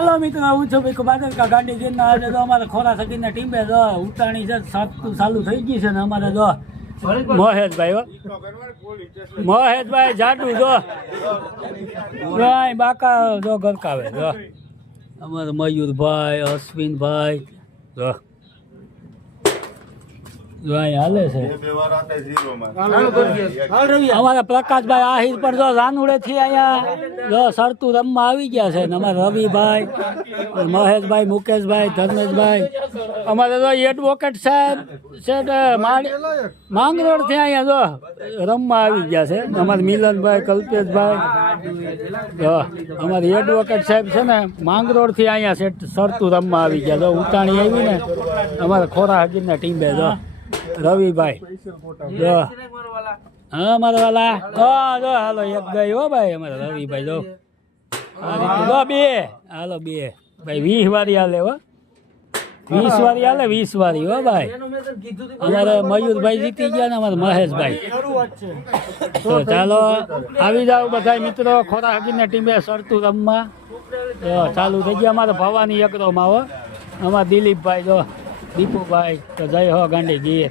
હાલો મિત્રો, હું છું ભાઈ બાદરકા ગાંડી ગીરના. આજે તો અમારે ખોરા સકીના ટીમે જો ઉતાણી છે, સાતું ચાલુ થઈ ગઈ છે ને અમારે જો મહેશભાઈ મહેશભાઈ જાડુ જો બાકા જો ગરકાવે જો અમારે મયુરભાઈ અશ્વિનભાઈ જો હાલે છે. અમારા પ્રકાશભાઈ આહિર પણ જો રાનુડે થી અહીંયા જો સરતું રમવા આવી ગયા છે ને અમારા રવિભાઈ મહેશભાઈ મુકેશભાઈ ધર્મેશભાઈ અમારે તો એડવોકેટ સાહેબ છે માંગરોળ થી અહીંયા જો રમવા આવી ગયા છે. અમારે મિલનભાઈ કલ્પેશભાઈ જો અમારે એડવોકેટ સાહેબ છે ને માંગરોળ થી અહીંયા છે સરતું રમવા આવી ગયા. જો ઉતાણી આવી ને અમારે ખોરા હકીના ટીમે જો રવિભાઈ જો હા મારા વાલા જો હાલો એક ગઈ હો ભાઈ અમારા રવિભાઈ જો આ રીતે જો બે હાલો બે ભાઈ 20 વારી હાલે હો 20 વારી હાલે 20 વારી હો ભાઈ. અમારે મયુરભાઈ જીતી ગયા ને અમારે મહેશભાઈ. તો ચાલો આવી જાવ બધા મિત્રો ખોરા હકીના ટીમે સરતું રમવા. ચાલુ થઈ ગયા અમારે ભવાની એકરોમાં હો અમારા દિલીપભાઈ જો દીપુભાઈ તો જય હો ગાંડી ગીર.